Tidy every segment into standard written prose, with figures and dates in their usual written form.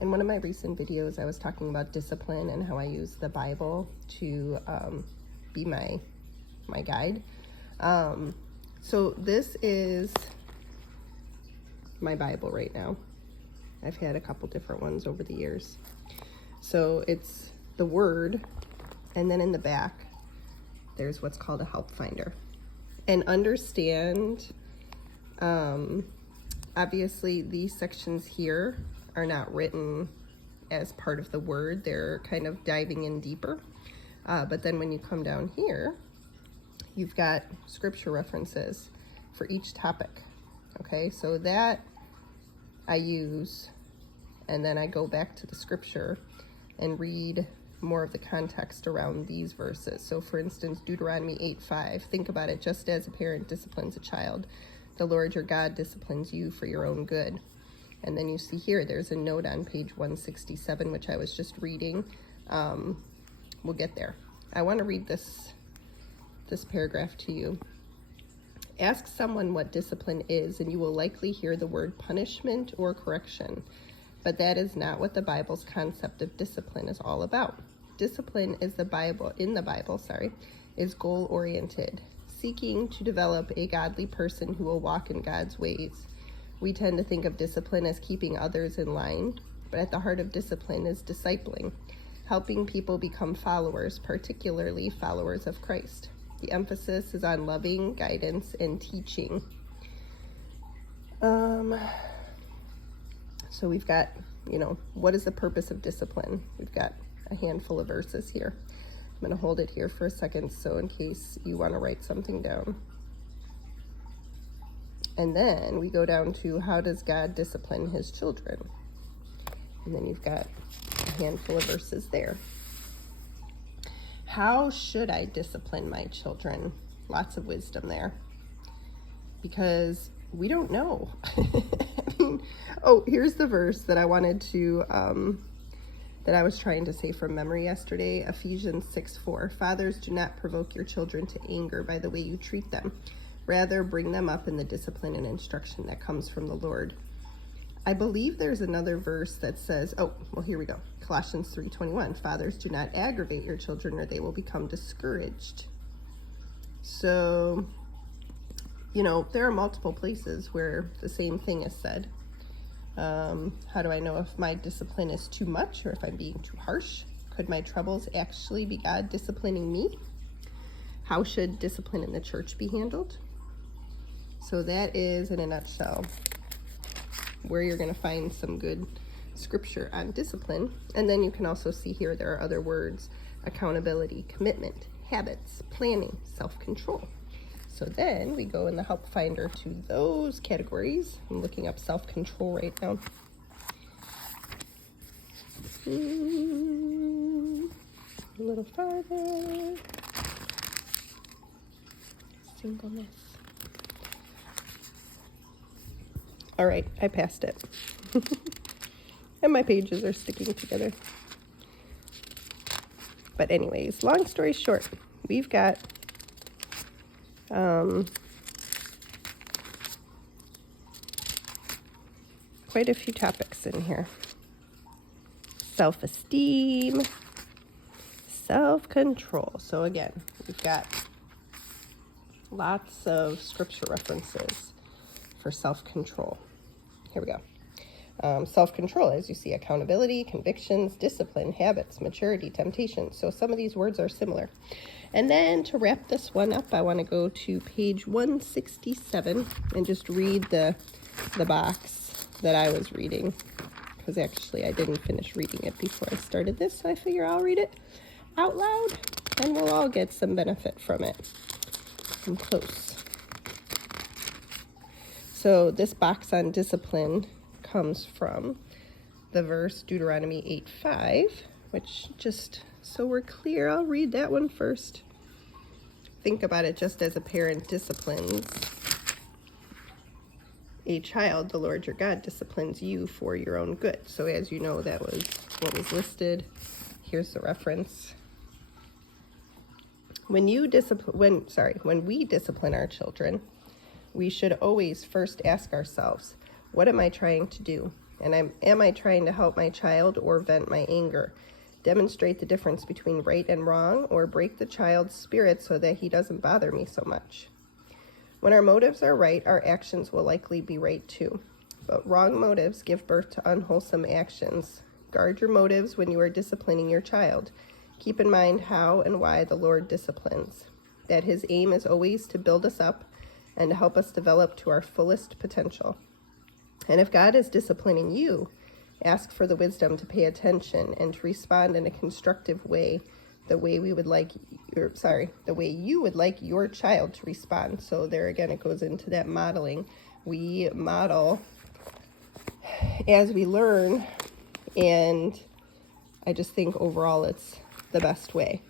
In one of my recent videos, I was talking about discipline and how I use the Bible to be my guide. So this is my Bible right now. I've had a couple different ones over the years. So it's the Word, and then in the back, there's what's called a help finder. And understand, obviously these sections here are not written as part of the Word. They're kind of diving in deeper. But then when you come down here, you've got scripture references for each topic. Okay, so that I use, and then I go back to the scripture and read more of the context around these verses. So for instance, Deuteronomy 8:5, think about it, just as a parent disciplines a child, the Lord your God disciplines you for your own good. And then you see here, there's a note on page 167, which I was just reading. We'll get there. I want to read this paragraph to you. Ask someone what discipline is, and you will likely hear the word punishment or correction. But that is not what the Bible's concept of discipline is all about. Discipline is in the Bible, is goal-oriented, seeking to develop a godly person who will walk in God's ways. We tend to think of discipline as keeping others in line, but at the heart of discipline is discipling, helping people become followers, particularly followers of Christ. The emphasis is on loving, guidance, and teaching. So we've got, what is the purpose of discipline? We've got a handful of verses here. I'm going to hold it here for a second, so in case you want to write something down. And then we go down to, how does God discipline his children? And then you've got a handful of verses there. How should I discipline my children? Lots of wisdom there. Because we don't know. Here's the verse that I wanted to, that I was trying to say from memory yesterday, Ephesians 6:4. Fathers, do not provoke your children to anger by the way you treat them. Rather, bring them up in the discipline and instruction that comes from the Lord. I believe there's another verse that says, here we go. Colossians 3:21. Fathers, do not aggravate your children or they will become discouraged. So, there are multiple places where the same thing is said. How do I know if my discipline is too much or if I'm being too harsh? Could my troubles actually be God disciplining me? How should discipline in the church be handled? So that is, in a nutshell, where you're going to find some good scripture on discipline. And then you can also see here there are other words: accountability, commitment, habits, planning, self-control. So then we go in the help finder to those categories. I'm looking up self-control right now. A little farther. Singleness. All right, I passed it. And my pages are sticking together. But anyways, long story short, we've got quite a few topics in here. Self-esteem, self-control. So again, we've got lots of scripture references for self-control. Here we go. Self-control, as you see: accountability, convictions, discipline, habits, maturity, temptation. So some of these words are similar. And then to wrap this one up, I want to go to page 167 and just read the box that I was reading, because actually I didn't finish reading it before I started this, so I figure I'll read it out loud and we'll all get some benefit from it. I'm close. So this box on discipline comes from the verse Deuteronomy 8:5, which, just so we're clear, I'll read that one first. Think about it, just as a parent disciplines a child, the Lord your God disciplines you for your own good. So as you know, that was what was listed. Here's the reference. When we discipline our children, we should always first ask ourselves, what am I trying to do? And am I trying to help my child or vent my anger? Demonstrate the difference between right and wrong, or break the child's spirit so that he doesn't bother me so much? When our motives are right, our actions will likely be right too. But wrong motives give birth to unwholesome actions. Guard your motives when you are disciplining your child. Keep in mind how and why the Lord disciplines, that his aim is always to build us up and to help us develop to our fullest potential. And if God is disciplining you, ask for the wisdom to pay attention and to respond in a constructive way, the way you would like your child to respond. So there again, it goes into that modeling. We model as we learn, and I just think overall it's the best way.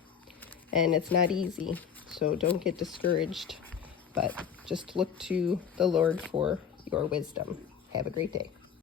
And it's not easy, so don't get discouraged, but just look to the Lord for your wisdom. Have a great day.